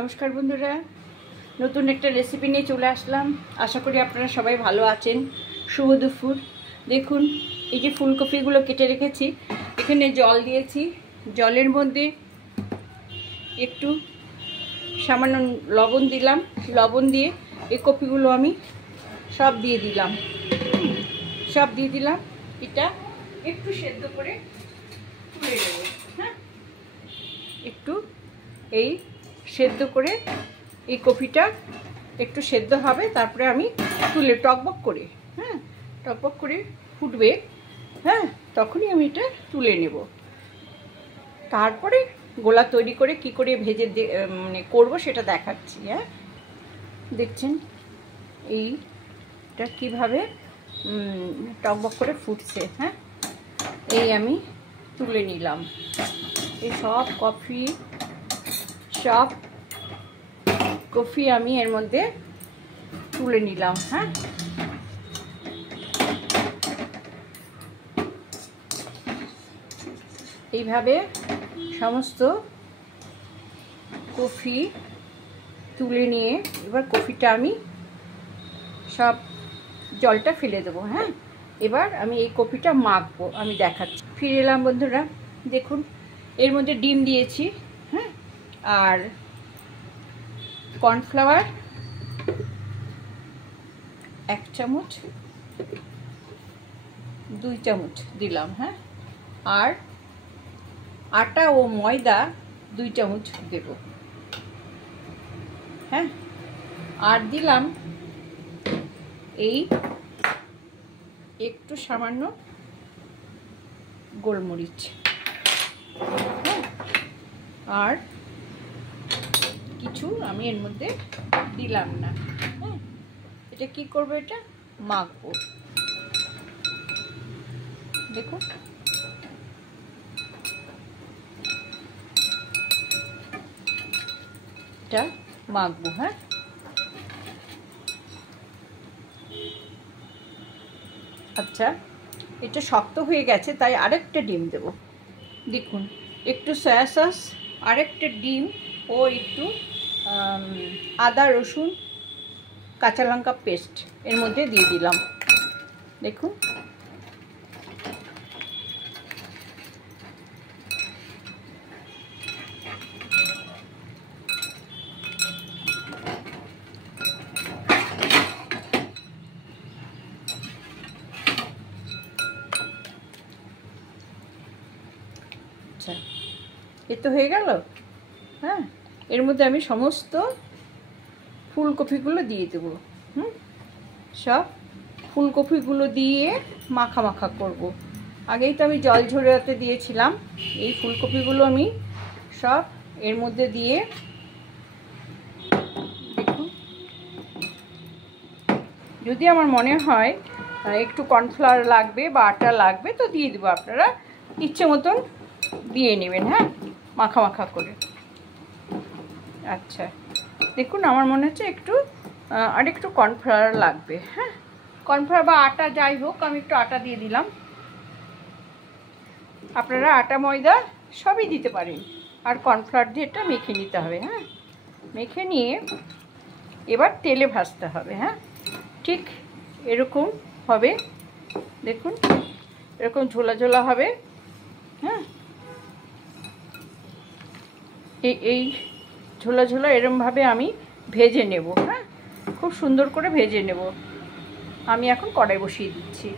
নমস্কার বন্ধুরা, নতুন একটা রেসিপি নিয়ে চলে আসলাম। আশা করি আপনারা সবাই ভালো আছেন। শুভ দুপুর। দেখুন, এই যে ফুলকপিগুলো কেটে রেখেছি, এখানে জল দিয়েছি। জলের মধ্যে একটু সামান্য লবণ দিলাম। লবণ দিয়ে এই কপিগুলো আমি সব দিয়ে দিলাম। এটা একটু সেদ্ধ করে তুলে দেবো। হ্যাঁ, একটু এই সেদ্ধ করে এই কপিটা একটু সেদ্ধ হবে, তারপরে আমি তুলে টকবক করে টকবক করে ফুটবে। হ্যাঁ, তখনই আমি এটা তুলে নেব। তারপরে গোলা তৈরি করে কি করে ভেজে করবো সেটা দেখাচ্ছি। হ্যাঁ, দেখছেন এইটা কিভাবে টকবক করে ফুটছে। হ্যাঁ, এই আমি তুলে নিলাম। এই সব কফি আমি এর মধ্যে তুলে নিলাম। হ্যাঁ, এইভাবে সমস্ত কফি তুলে নিয়ে এবার কফিটা আমি সব জলটা ফেলে দেবো। হ্যাঁ, এবার আমি এই কফিটা মাখবো, আমি দেখাচ্ছি। ফিরে এলাম বন্ধুরা। দেখুন, এর মধ্যে ডিম দিয়েছি। হ্যাঁ, আর কর্নফ্লাওয়ার 1 চামচ, 2 চামচ দিলাম। হ্যাঁ, আর আটা ও ময়দা 2 চামচ দেব। হ্যাঁ, আর দিলাম এই একটু সামান্য গোলমরিচ। হ্যাঁ, আর কিছু আমি এর মধ্যে দিলাম না। হ্যাঁ, এটা কি করবো, এটা মাখবো। দেখুন, এটা মাখবো। হ্যাঁ, আচ্ছা, এটা শক্ত হয়ে গেছে, তাই আরেকটা ডিম দেব। দেখুন, একটু সয়া সস, আরেকটা ডিম ও একটু আদা রসুন কাঁচা লঙ্কা পেস্ট এর মধ্যে দিয়ে দিলাম। দেখুন, আচ্ছা, এ তো হয়ে গেল। হ্যাঁ, এর মধ্যে আমি সমস্ত ফুলকপিগুলো দিয়ে দেবো। সব ফুলকপিগুলো দিয়ে মাখা মাখা করব। আগেই তো আমি জল ঝরাতে দিয়েছিলাম। এই ফুলকপিগুলো আমি সব এর মধ্যে দিয়ে, দেখুন, যদি আমার মনে হয় একটু কর্নফ্লাওয়ার লাগবে বা আটা লাগবে তো দিয়ে দেবো, আপনারা ইচ্ছে মতন দিয়ে নেবেন। হ্যাঁ, মাখা মাখা করে। আচ্ছা, দেখুন, আমার মনে হচ্ছে আর একটু কর্নফ্লাওয়ার লাগবে। হ্যাঁ, কর্নফ্লাওয়ার বা আটা যাই হোক, আমি একটু আটা দিয়ে দিলাম। আপনারা আটা ময়দা সবই দিতে পারেন। আর কর্নফ্লাওয়ার দিয়ে এটা মেখে নিতে হবে। হ্যাঁ, মেখে নিয়ে এবার তেলে ভাজতে হবে। হ্যাঁ, ঠিক এরকম হবে। দেখুন, এরকম ঝোলা ঝোলা হবে। হ্যাঁ, এই ঝোলা ঝোলা এরমভাবে আমি ভেজে নেব। হ্যাঁ, খুব সুন্দর করে ভেজে নেব। আমি এখন কড়াই বসিয়ে দিচ্ছি।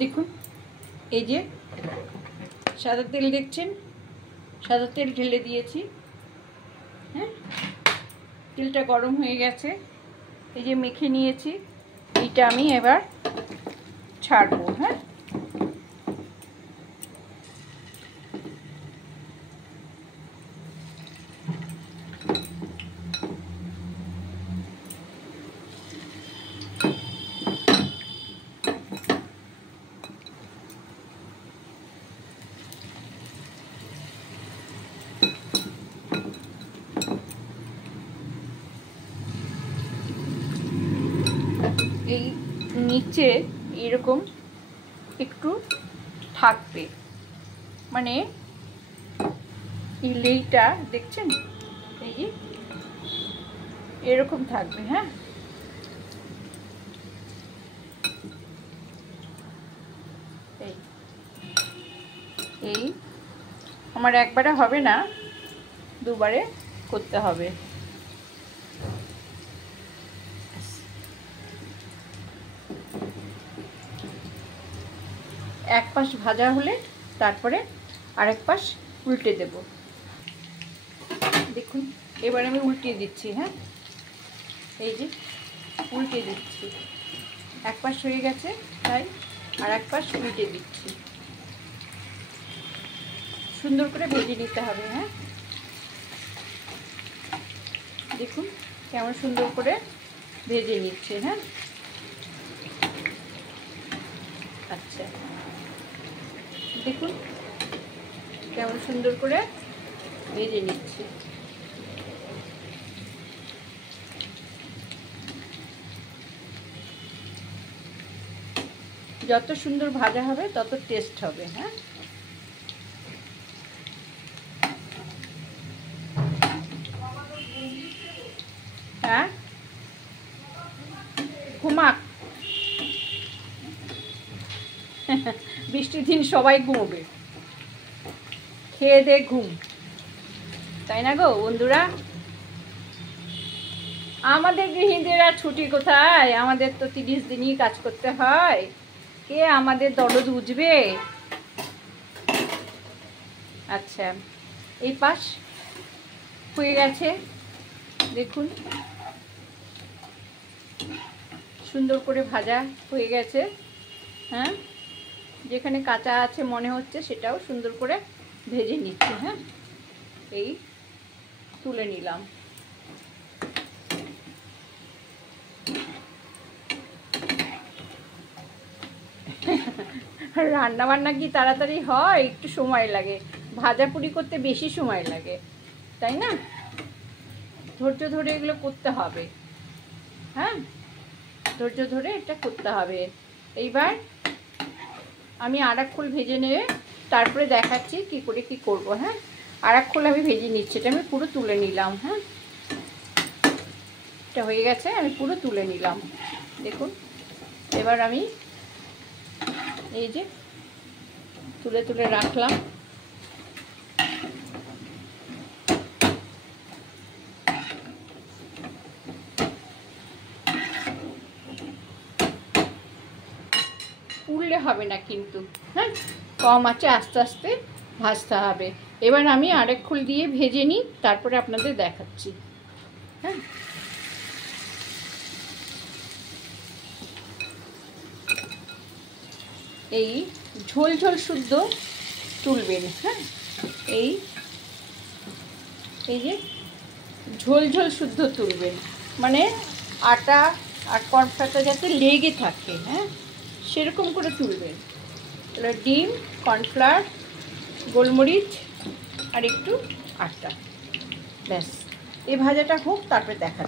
দেখুন, এই যে সাদা তেল দেখছেন, সাদা তেল ঢেলে দিয়েছি। হ্যাঁ, তেলটা গরম হয়ে গেছে। এই যে মেখে নিয়েছি, এইটা আমি এবার ছাড়বো। হ্যাঁ, এই নিচে এরকম একটু থাকবে, মানে এই লেইটা দেখছেন, এই যে এরকম থাকবে। হ্যাঁ, এই আমার একবারে হবে না, দুবারে করতে হবে। এক পাশ ভাজা হলে তারপরে আরেক পাশ উল্টে দেব। দেখুন, এবার আমি উল্টিয়ে দিচ্ছি। হ্যাঁ, এই যে উল্টে দিচ্ছি, এক পাশ হয়ে গেছে, তাই আর এক পাশ উল্টে দিচ্ছি। সুন্দর করে ভেজে নিতে হবে। হ্যাঁ, দেখুন কেমন সুন্দর করে ভেজে নিচ্ছে। হ্যাঁ, আচ্ছা, দেখুন কেমন সুন্দর করে ভেজে নিচ্ছি। যত সুন্দর ভাজা হবে তত টেস্ট হবে। হ্যাঁ, হ্যাঁ, ঘুমাক, বৃষ্টির দিন সবাই ঘুমোবে, খেয়ে দে ঘুম, তাই না গো বন্ধুরা? আমাদের গৃহিণীদের আর ছুটি কোথায়? আমাদের তো 30 দিনই কাজ করতে হয়, কে আমাদের দরদ বুঝবে? আচ্ছা, এই পাশ হয়ে গেছে, দেখুন সুন্দর করে ভাজা হয়ে গেছে। হ্যাঁ, যেখানে কাঁচা আছে মনে হচ্ছে সেটাও সুন্দর করে ভেজে নিচ্ছি। হ্যাঁ, এই তুলে নিলাম। রান্না বান্না কি তাড়াতাড়ি হয়? একটু সময় লাগে, ভাজা পুরি করতে বেশি সময় লাগে, তাই না? ধৈর্য ধরে এগুলো করতে হবে। হ্যাঁ, ধৈর্য ধরে এটা করতে হবে। এইবার আমি আরেক খোল ভেজে নেবে, তারপরে দেখাচ্ছি কি করে কি করব। হ্যাঁ, আরেক খোল আমি ভেজে নিচ্ছি, এটা আমি পুরো তুলে নিলাম। হ্যাঁ, এটা হয়ে গেছে, আমি পুরো তুলে নিলাম। দেখুন, এবার আমি এই যে তুলে তুলে রাখলাম। উড়লে হবে না কিন্তু, হ্যাঁ, কম আছে, আস্তে আস্তে ভাজতে হবে। এবার আমি আরেক খোল দিয়ে ভেজে নিই, তারপরে আপনাদের দেখাচ্ছি। হ্যাঁ, এই ঝোল ঝোল শুদ্ধ তুলবেন। হ্যাঁ, এই এই যে ঝোল ঝোল শুদ্ধ তুলবেন, মানে আটা আর কর্নফ্লাওয়ারটা যাতে লেগে থাকে। হ্যাঁ, সেরকম করে তুলবেন। তাহলে ডিম, কর্নফ্লাওয়ার, গোলমরিচ আর একটু আটা, ব্যাস। এই ভাজাটা হোক, তারপরে দেখা।